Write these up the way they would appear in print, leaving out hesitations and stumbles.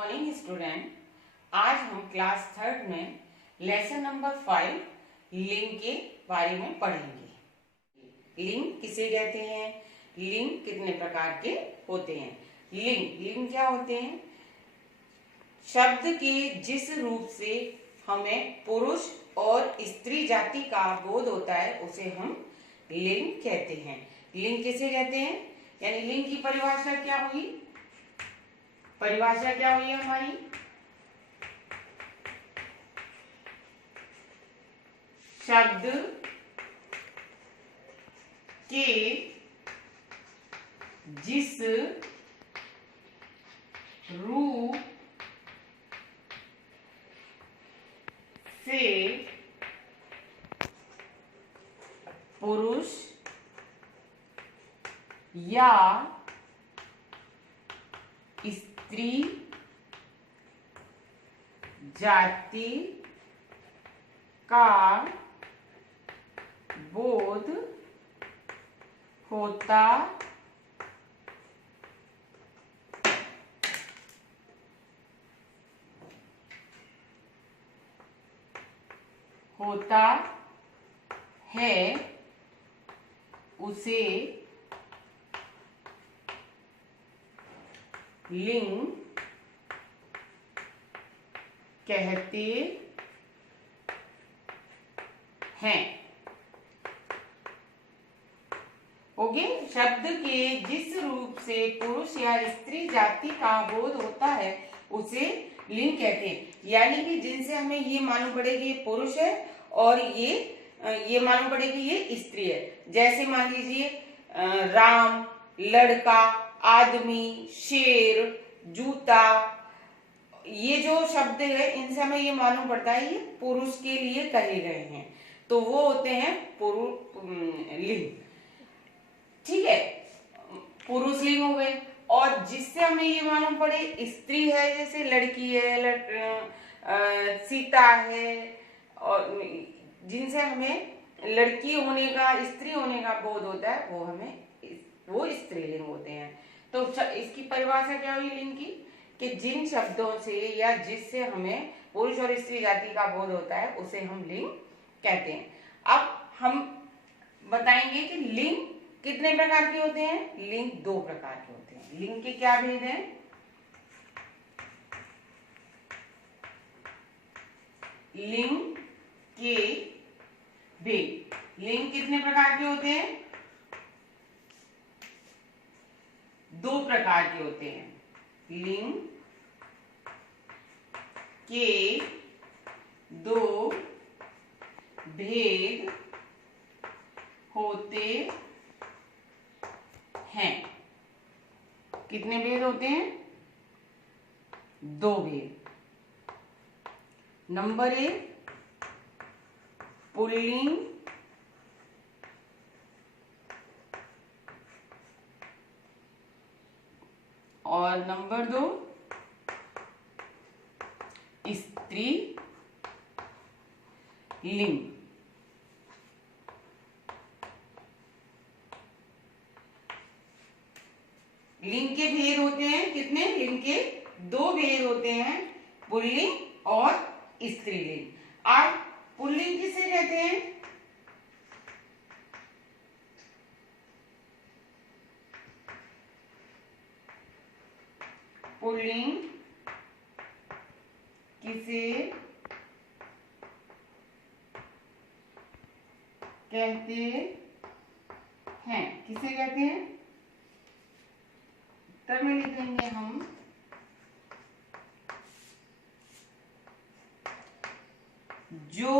Morning student, आज हम class third में लेसन नंबर 5 लिंग के बारे में पढ़ेंगे। लिंग किसे कहते हैं, लिंग कितने प्रकार के होते हैं। लिंग क्या होते हैं? शब्द के जिस रूप से हमें पुरुष और स्त्री जाति का बोध होता है उसे हम लिंग कहते हैं। लिंग किसे कहते हैं, यानी लिंग की परिभाषा क्या हुई? परिभाषा क्या हुई हमारी? शब्द के जिस रूप से पुरुष या स्त्री जाति का बोध होता है उसे लिंग कहते हैं। ओके, शब्द के जिस रूप से पुरुष या स्त्री जाति का बोध होता है उसे लिंग कहते हैं। यानी कि जिनसे हमें ये मालूम पड़े कि ये पुरुष है और ये मालूम पड़े कि ये स्त्री है। जैसे मान लीजिए राम, लड़का, आदमी, शेर, जूता, ये जो शब्द है इनसे हमें ये मालूम पड़ता है ये पुरुष के लिए कहे गए हैं, तो वो होते हैं लिंग। ठीक है, पुरुष लिंग हो गए। और जिससे हमें ये मालूम पड़े स्त्री है, जैसे लड़की है, सीता है, और जिनसे हमें लड़की होने का, स्त्री होने का बोध होता है वो स्त्रीलिंग होते हैं। तो इसकी परिभाषा क्या हुई लिंग की, कि जिन शब्दों से या जिससे हमें पुरुष और स्त्री जाति का बोध होता है उसे हम लिंग कहते हैं। अब हम बताएंगे कि लिंग कितने प्रकार के होते हैं। लिंग 2 प्रकार के होते हैं। लिंग के क्या भेद हैं? लिंग के भेद। लिंग कितने प्रकार के होते हैं? 2 प्रकार के होते हैं। लिंग के 2 भेद होते हैं। कितने भेद होते हैं? 2 भेद। नंबर 1 पुल्लिंग और नंबर 2 स्त्री लिंग। लिंग के भेद होते हैं कितने? लिंग के 2 भेद होते हैं, पुल्लिंग और स्त्रीलिंग। अब पुल्लिंग किसे कहते हैं? पुल्लिंग किसे कहते हैं? किसे कहते हैं? उत्तर में लिखेंगे हम जो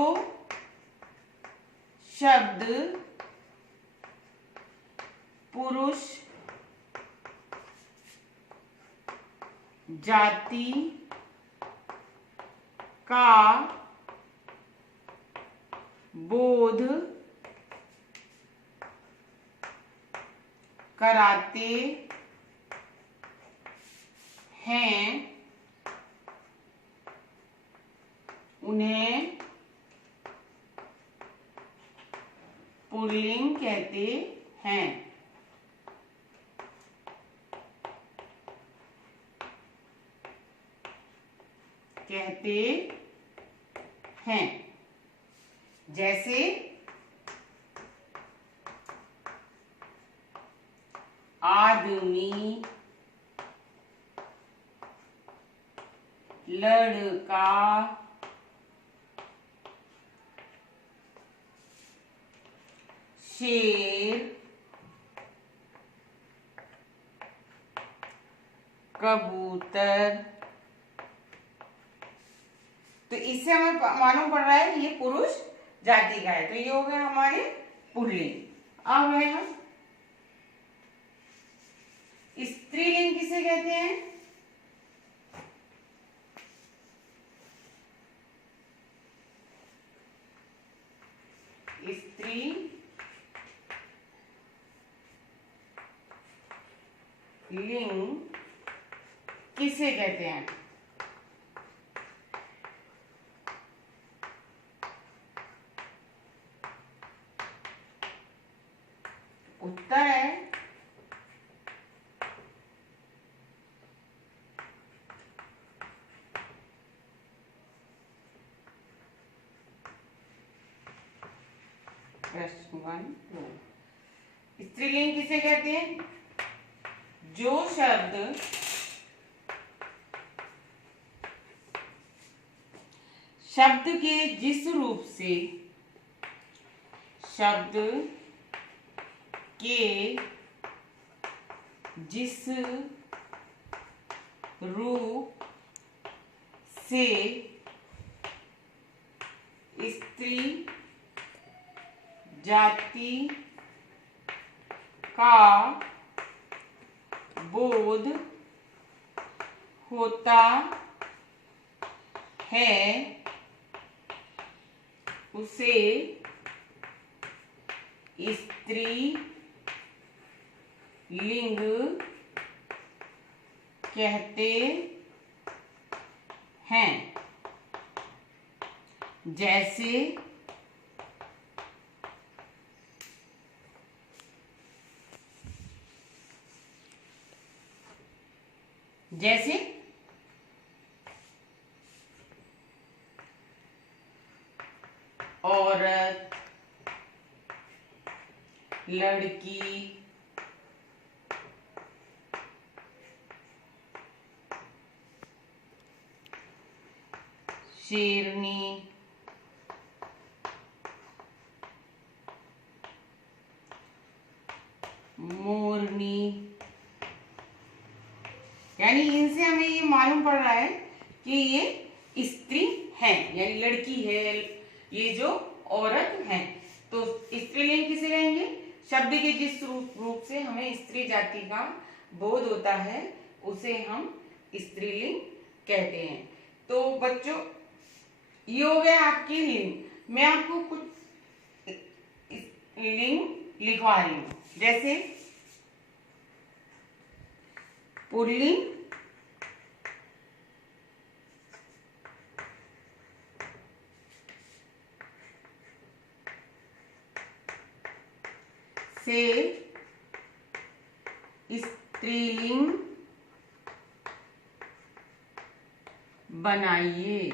शब्द पुरुष जाति का बोध कराते हैं उन्हें पुल्लिंग कहते हैं। कहते हैं। जैसे आदमी, लड़का, शेर, कबूतर। तो इससे हमें मालूम पड़ रहा है कि ये पुरुष जाति का है। तो ये हो गया हमारे पुल्लिंग। अब है हम स्त्रीलिंग किसे कहते हैं? स्त्री लिंग किसे कहते हैं? उत्तर है प्रश्न 1 2। स्त्रीलिंग किसे कहते हैं? जो शब्द शब्द के जिस रूप से शब्द के जिस रूप से स्त्री जाति का बोध होता है उसे स्त्री लिंग कहते हैं। जैसे जैसे औरत, लड़की, शेरनी, मोरनी। यानी इनसे हमें ये मालूम पड़ रहा है कि ये स्त्री है, यानी लड़की है, ये जो औरत है। तो स्त्रीलिंग किसे कहेंगे? शब्द के जिस रूप से हमें स्त्री जाति का बोध होता है उसे हम स्त्रीलिंग कहते हैं। तो बच्चों ये हो गया आपकी लिंग। मैं आपको कुछ लिंग लिखवा रही हूं। जैसे पुल्लिंग, से स्त्रीलिंग बनाइए।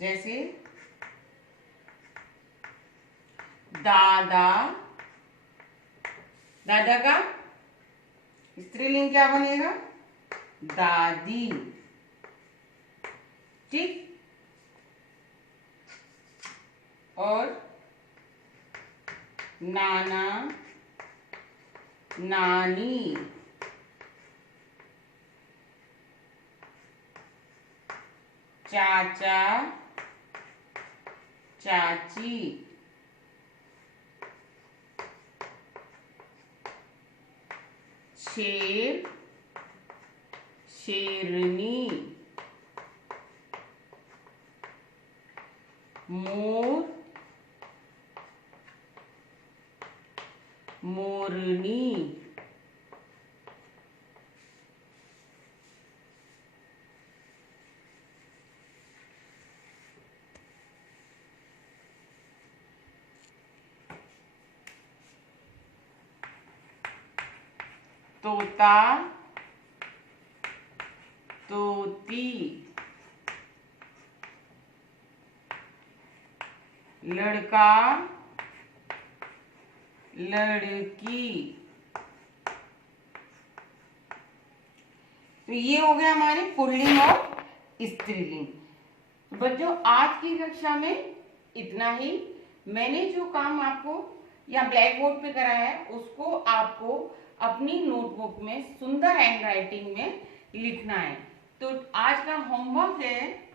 जैसे दादा, दादा का स्त्रीलिंग क्या बनेगा? दादी। ठीक। और नाना, नानी, चाचा, चाची, शेर, शेरनी, मोर, मोरनी। तोता, तोती, लड़का, लड़की। तो ये हो गया हमारे पुल्लिंग और स्त्रीलिंग। बच्चों आज की कक्षा में इतना ही। मैंने जो काम आपको या ब्लैक बोर्ड पे कराया है उसको आपको अपनी नोटबुक में सुंदर हैंड राइटिंग में लिखना है। तो आज का होमवर्क है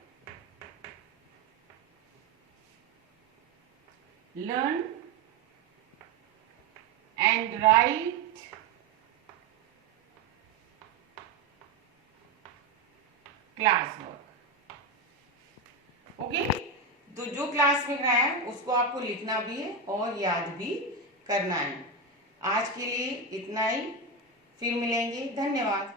learn and right class work. Okay, तो जो क्लास में कराया है उसको आपको लिखना भी है और याद भी करना है। आज के लिए इतना ही, फिर मिलेंगे। धन्यवाद।